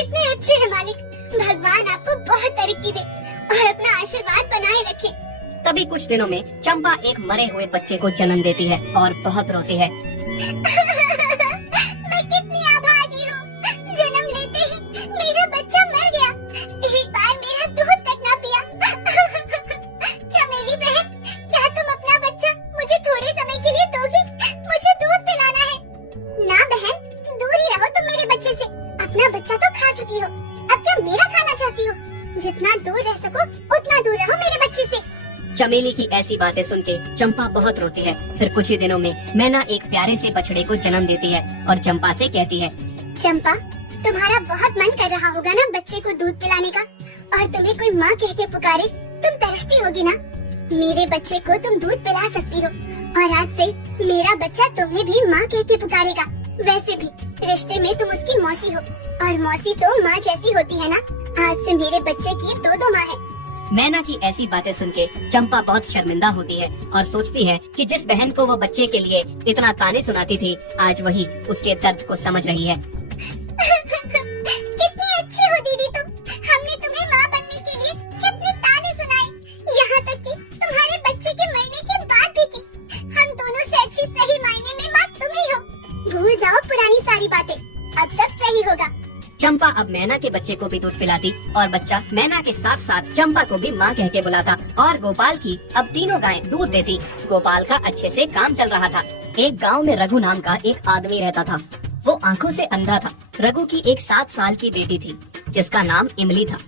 कितने अच्छे हैं मालिक। भगवान आपको बहुत तरक्की दे और अपना आशीर्वाद बनाए रखे। तभी कुछ दिनों में चंपा एक मरे हुए बच्चे को जन्म देती है और बहुत रोती है। मैं कितनी अभागी हूँ। जन्म लेते ही मेरा बच्चा मर गया। एक बार मेरा दूध तक ना पिया। चमेली बहन, क्या तुम अपना बच्चा मुझे थोड़े समय के लिए दोगी? मुझे दूध पिलाना है। ना बहन, दूर ही रहो तुम मेरे बच्चे से। अपना बच्चा तो खा चुकी हो, अब क्या मेरा खाना चाहती हो? जितना दूर रह सको उतना दूर रहो मेरे बच्चे से। चमेली की ऐसी बातें सुन के चंपा बहुत रोती है। फिर कुछ ही दिनों में मैना एक प्यारे से बछड़े को जन्म देती है और चंपा से कहती है, चंपा, तुम्हारा बहुत मन कर रहा होगा ना बच्चे को दूध पिलाने का, और तुम्हें कोई माँ कह के पुकारे, तुम तरसती होगी ना। मेरे बच्चे को तुम दूध पिला सकती हो और आज से मेरा बच्चा तुम्हें भी माँ कह के पुकारेगा। वैसे भी रिश्ते में तुम उसकी मौसी हो और मौसी तो माँ जैसी होती है ना। आज से मेरे बच्चे की दो माँ है। मैना की ऐसी बातें सुन के चंपा बहुत शर्मिंदा होती है और सोचती है कि जिस बहन को वो बच्चे के लिए इतना ताने सुनाती थी, आज वही उसके दर्द को समझ रही है। कितनी अच्छी हो दीदी तुम। हमने तुम्हें माँ बनने के लिए कितने ताने सुनाए, यहाँ तक कि तुम्हारे बच्चे के मरने के बाद भी की। हम दोनों से अच्छी सही मायने में माँ तुम ही हो। भूल जाओ पुरानी सारी बातें, अब सब सही होगा। चंपा अब मैना के बच्चे को भी दूध पिलाती और बच्चा मैना के साथ साथ चंपा को भी माँ कह के बुलाता और गोपाल की अब तीनों गायें दूध देती। गोपाल का अच्छे से काम चल रहा था। एक गांव में रघु नाम का एक आदमी रहता था। वो आंखों से अंधा था। रघु की एक 7 साल की बेटी थी जिसका नाम इमली था।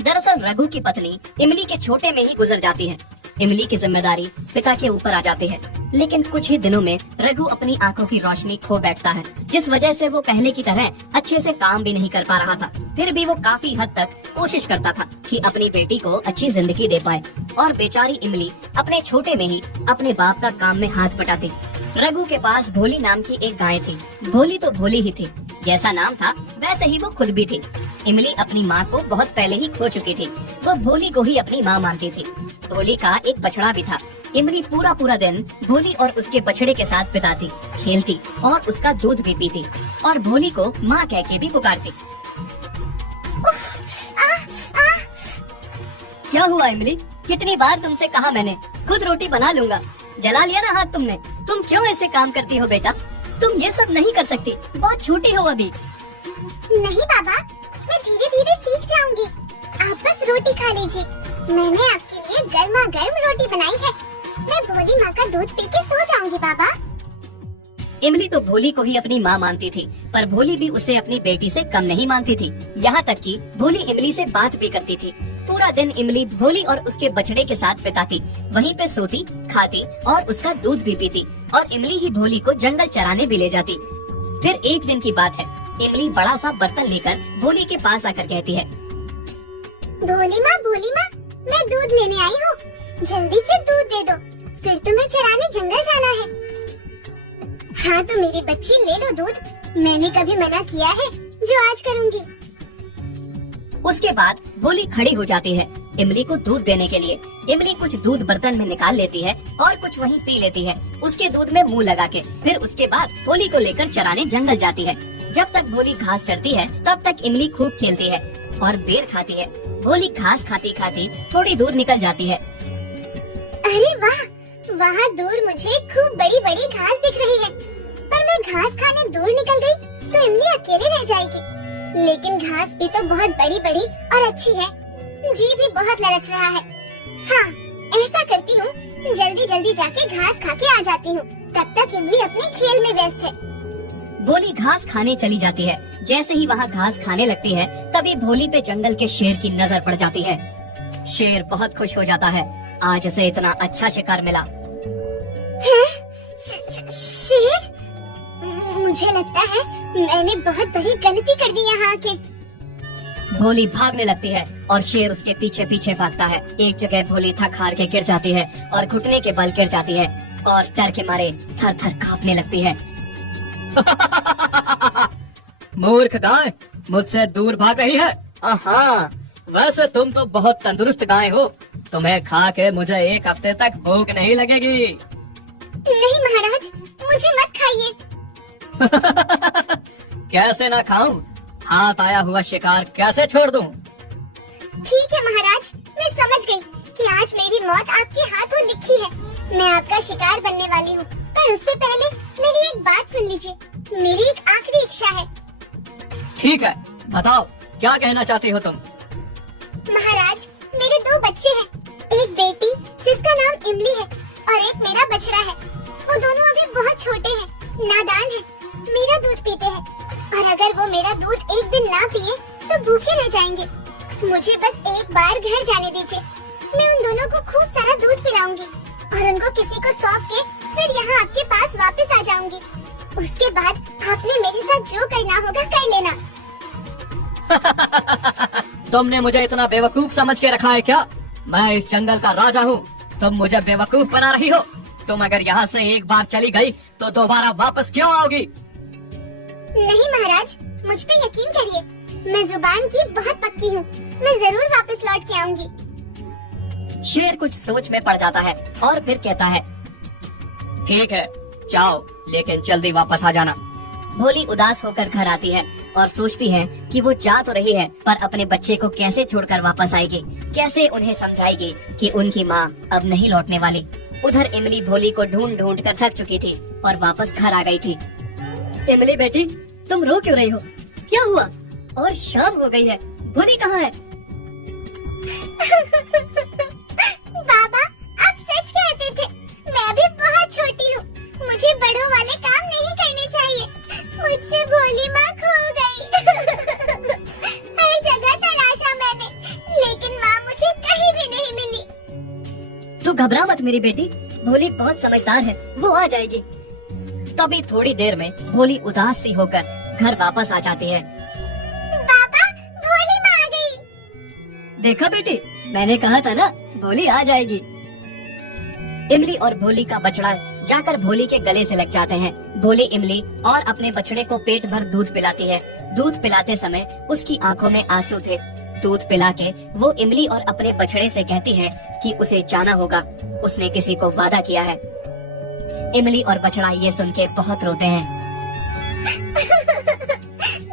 दरअसल रघु की पत्नी इमली के छोटे में ही गुजर जाती है। इमली की जिम्मेदारी पिता के ऊपर आ जाती है। लेकिन कुछ ही दिनों में रघु अपनी आंखों की रोशनी खो बैठता है, जिस वजह से वो पहले की तरह अच्छे से काम भी नहीं कर पा रहा था। फिर भी वो काफी हद तक कोशिश करता था कि अपनी बेटी को अच्छी जिंदगी दे पाए और बेचारी इमली अपने छोटे में ही अपने बाप का काम में हाथ बटाती। रघु के पास भोली नाम की एक गाय थी। भोली तो भोली ही थी, जैसा नाम था वैसे ही वो खुद भी थी। इमली अपनी माँ को बहुत पहले ही खो चुकी थी। वो भोली को ही अपनी माँ मानती थी। भोली का एक बछड़ा भी था। इमली पूरा दिन भोली और उसके बछड़े के साथ बिताती, खेलती और उसका दूध भी पीती और भोली को माँ कह के भी पुकारती। क्या हुआ इमली? कितनी बार तुमसे कहा मैंने, खुद रोटी बना लूंगा। जला लिया ना हाथ तुमने। तुम क्यों ऐसे काम करती हो बेटा? तुम ये सब नहीं कर सकती, बहुत छोटी हो अभी। नहीं बाबा, मैं धीरे धीरे सीख जाऊंगी। आप बस रोटी खा लीजिए। मैंने आपके लिए गर्मा गर्म रोटी बनाई है। मैं भोली माँ का दूध पी के सो जाऊंगी बाबा। इमली तो भोली को ही अपनी माँ मानती थी, पर भोली भी उसे अपनी बेटी से कम नहीं मानती थी। यहाँ तक कि भोली इमली से बात भी करती थी। पूरा दिन इमली भोली और उसके बछड़े के साथ बिताती, वहीं पे सोती, खाती और उसका दूध भी पीती और इमली ही भोली को जंगल चराने भी ले जाती। फिर एक दिन की बात है, इमली बड़ा सा बर्तन लेकर भोली के पास आकर कहती है, भोली माँ, मैं दूध लेने आई हूँ। जल्दी से दूध दे दो, फिर तुम्हें चराने जंगल जाना है। हाँ तो मेरी बच्ची ले लो दूध। मैंने कभी मना किया है जो आज करूँगी। उसके बाद भोली खड़ी हो जाती है इमली को दूध देने के लिए। इमली कुछ दूध बर्तन में निकाल लेती है और कुछ वहीं पी लेती है, उसके दूध में मुंह लगा के। फिर उसके बाद भोली को लेकर चराने जंगल जाती है। जब तक भोली घास चरती है तब तक इमली खूब खेलती है और बेर खाती है। भोली घास खाती खाती थोड़ी दूर निकल जाती है। अरे वाह, वहाँ दूर मुझे खूब बड़ी बड़ी घास दिख रही है। पर मैं घास खाने दूर निकल गई तो इमली अकेले रह जाएगी। लेकिन घास भी तो बहुत बड़ी बड़ी और अच्छी है। जी भी बहुत ललच रहा है। हाँ, ऐसा करती हूँ, जल्दी जल्दी जाके घास खा के आ जाती हूँ। तब तक इमली अपने खेल में व्यस्त है। भोली घास खाने चली जाती है। जैसे ही वहाँ घास खाने लगती है तभी भोली पे जंगल के शेर की नजर पड़ जाती है। शेर बहुत खुश हो जाता है, आज उसे इतना अच्छा शिकार मिला। शेर? मुझे लगता है मैंने बहुत बड़ी गलती कर दी यहाँ आके। भोली भागने लगती है और शेर उसके पीछे पीछे भागता है। एक जगह भोली थक हार के गिर जाती है और घुटने के बल गिर जाती है और डर के मारे थर थर कांपने लगती है। मूर्ख गाय, मुझसे दूर भाग रही है। हाँ, वैसे तुम तो बहुत तंदुरुस्त गाय हो। तुम्हें खा के मुझे 1 हफ्ते तक भूख नहीं लगेगी। नहीं महाराज, मुझे मत खाइए। कैसे ना खाऊं? हाथ आया हुआ शिकार कैसे छोड़ दूं? ठीक है महाराज, मैं समझ गई कि आज मेरी मौत आपके हाथों लिखी है। मैं आपका शिकार बनने वाली हूँ, पर उससे पहले मेरी एक बात सुन लीजिए। मेरी एक आखिरी इच्छा है। ठीक है, बताओ क्या कहना चाहती हो तुम? महाराज, मेरे 2 बच्चे हैं, एक बेटी जिसका नाम इमली है और एक मेरा बछड़ा है। वो दोनों अभी बहुत छोटे हैं, नादान हैं, मेरा दूध पीते हैं, और अगर वो मेरा दूध एक दिन ना पिए तो भूखे रह जाएंगे। मुझे बस एक बार घर जाने दीजिए। मैं उन दोनों को खूब सारा दूध पिलाऊंगी और उनको किसी को सौंप के फिर यहाँ आपके पास वापस आ जाऊंगी। उसके बाद आपने मेरे साथ जो करना होगा कर लेना। तुमने मुझे इतना बेवकूफ समझ के रखा है क्या? मैं इस जंगल का राजा हूँ, तुम मुझे बेवकूफ बना रही हो। तुम अगर यहाँ से एक बार चली गई तो दोबारा वापस क्यों आओगी? नहीं महाराज, मुझ पे यकीन करिए, मैं जुबान की बहुत पक्की हूँ। मैं जरूर वापस लौट के आऊंगी। शेर कुछ सोच में पड़ जाता है और फिर कहता है, ठीक है, जाओ, लेकिन जल्दी वापस आ जाना। भोली उदास होकर घर आती है और सोचती है कि वो जा तो रही है, पर अपने बच्चे को कैसे छोड़कर वापस आएगी, कैसे उन्हें समझाएगी कि उनकी माँ अब नहीं लौटने वाली। उधर इमली भोली को ढूंढ ढूंढ कर थक चुकी थी और वापस घर आ गई थी। इमली बेटी, तुम रो क्यों रही हो? क्या हुआ? और शाम हो गई है, भोली कहाँ है? बाबा, आप सच कहते थे। मैं अभी बहुत छोटी हूँ, मुझे बड़ों वाले काम नहीं करने चाहिए। मुझसे भोली माँ खो गई। हर जगह तलाशा मैंने, लेकिन माँ मुझे कहीं भी नहीं मिली। तू घबरा मत मेरी बेटी, भोली बहुत समझदार है, वो आ जाएगी। तभी थोड़ी देर में भोली उदास सी होकर घर वापस आ जाती है। बाबा, भोली माँ आ गई। देखा बेटी, मैंने कहा था ना, भोली आ जाएगी। इमली और भोली का बछड़ा जाकर भोली के गले से लग जाते हैं। भोली इमली और अपने बछड़े को पेट भर दूध पिलाती है। दूध पिलाते समय उसकी आंखों में आंसू थे। दूध पिला के वो इमली और अपने बछड़े से कहती है कि उसे जाना होगा, उसने किसी को वादा किया है। इमली और बछड़ा ये सुन के बहुत रोते हैं।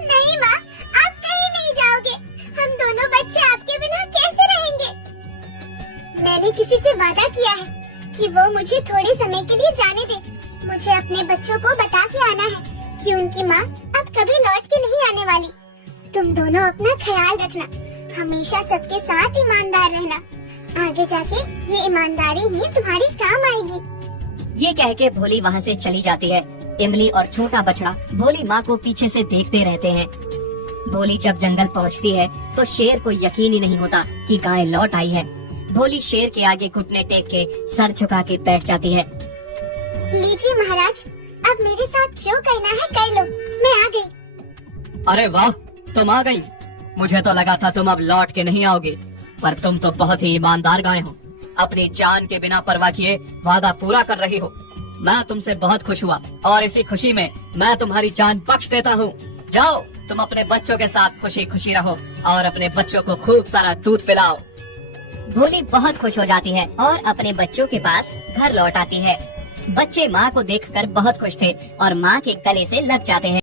नहीं माँ, आप कहीं नहीं जाओगे। हम दोनों बच्चे आपके बिना कैसे रहेंगे? मैंने किसी से वादा किया है कि वो मुझे थोड़े समय के लिए जाने दे। मुझे अपने बच्चों को बता के आना है कि उनकी माँ अब कभी लौट के नहीं आने वाली। तुम दोनों अपना ख्याल रखना, हमेशा सबके साथ ईमानदार रहना। आगे जाके ये ईमानदारी ही तुम्हारी काम आएगी। ये कह के भोली वहाँ से चली जाती है। इमली और छोटा बछड़ा भोली माँ को पीछे से देखते रहते हैं। भोली जब जंगल पहुँचती है तो शेर को यकीन ही नहीं होता कि गाय लौट आई है। भोली शेर के आगे घुटने टेक के सर झुका के बैठ जाती है। लीजिए महाराज, अब मेरे साथ जो करना है कर लो, मैं आ गई। अरे वाह, तुम आ गई। मुझे तो लगा था तुम अब लौट के नहीं आओगी, पर तुम तो बहुत ही ईमानदार गाय हो। अपनी जान के बिना परवाह किए वादा पूरा कर रही हो। मैं तुमसे बहुत खुश हुआ और इसी खुशी में मैं तुम्हारी जान बख्श देता हूँ। जाओ, तुम अपने बच्चों के साथ खुशी खुशी रहो और अपने बच्चों को खूब सारा दूध पिलाओ। भोली बहुत खुश हो जाती है और अपने बच्चों के पास घर लौट आती है। बच्चे माँ को देखकर बहुत खुश थे और माँ के गले से लग जाते हैं।